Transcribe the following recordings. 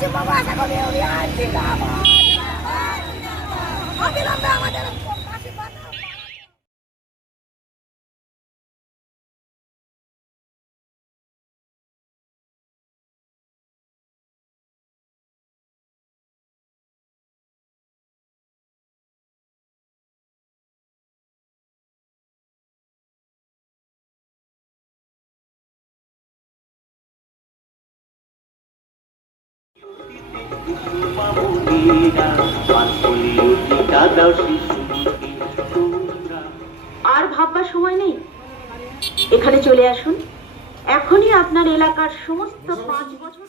পশ্চিমবঙ্গ আশা করি অভিযান জিন্দাবাদ। অবিলম্বে আমাদের আর ভাববার সময় নেই? এখানে চলে আসুন। এখনই আপনার এলাকার সমস্ত পাঁচ বছর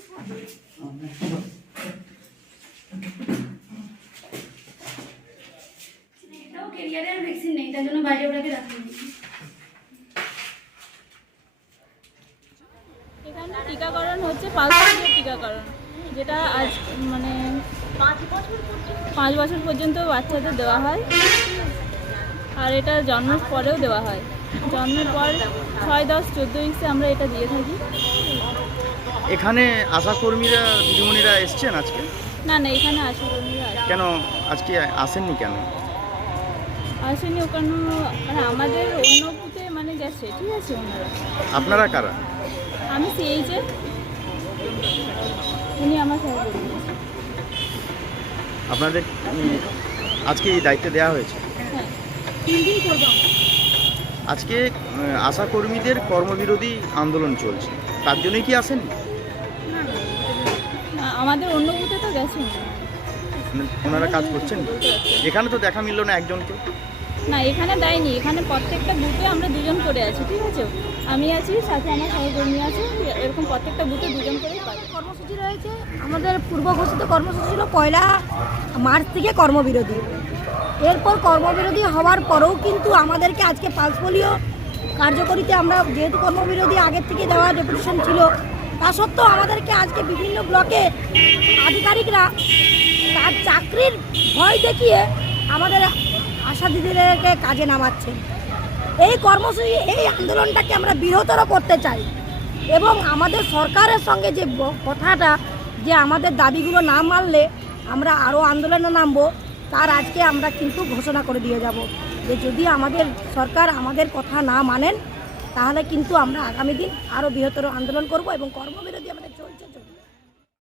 ক্যারিয়ারের ভ্যাকসিন নেই তার জন্য বাইরে ওটাকে রাখা হয়েছে টিকাকরণ হচ্ছে পালসের টিকাকরণ। যেটা আজ মানে পাঁচ বছর পর্যন্ত বাচ্চাদের দেওয়া হয়। আর এটা জন্মের পরেও দেওয়া হয়। জন্মের পর ছয় দশ চোদ্দ ইঞ্চে আমরা এটা দিয়ে থাকি। এখানে আশাকর্মীরা দিদিমণিরা এসছেন আজকে? না না এখানে আশা কর্মীরা আসে- কেন? আজকে আসেননি কেন? আসেনি ওখানে মানে আমাদের অন্য বুথে মানে গেছে ঠিক আছে ওনারা। আপনারা কারা? আমি সিএইচে আপনাদের আজকে এই দায়িত্ব দেওয়া হয়েছে হ্যাঁ। আজকে উম, আশাকর্মীদের কর্মবিরোধী আন্দোলন চলছে তার জন্যই কি আসেন আমাদের অন্য বুথে তো গেছে উনি। মানে ওনারা কাজ করছেন এখানে তো দেখা মিললো না একজনকে না, এখানে দেয়নি। এখানে প্রত্যেকটা বুথে আমরা দুজন করে আছি, ঠিক আছে? আমি আছি, সাথে আমার সহকর্মী আছে, এরকম প্রত্যেকটা বুথে দুজন পাই কর্মসূচি রয়েছে। আমাদের পূর্ব ঘোষিত কর্মসূচি ছিল পয়লা মার্চ থেকে কর্মবিরোধী এরপর কর্মবিরোধী হওয়ার পরেও কিন্তু আমাদেরকে আজকে পালস পোলিও কার্যকরীতে আমরা যেহেতু কর্মবিরোধী আগের থেকে দেওয়া ডেপুটেশন ছিল, তা সত্ত্বেও আমাদেরকে আজকে বিভিন্ন ব্লকে আধিকারিকরা তার চাকরির ভয় দেখিয়ে আমাদের আশা দিদিদেরকে কাজে নামাচ্ছেন এই কর্মসূচি, এই আন্দোলনটাকে আমরা বৃহত্তর করতে চাই। এবং আমাদের সরকারের সঙ্গে যে কথাটা, যে আমাদের দাবিগুলো না মানলে আমরা আরও আন্দোলনে নামবো, তার আজকে আমরা কিন্তু ঘোষণা করে দিয়ে যাব। যে যদি আমাদের সরকার আমাদের কথা না মানেন, তাহলে কিন্তু আমরা আগামী দিন আরও বৃহত্তর আন্দোলন করব এবং কর্মবিরতি আমাদের চলছে।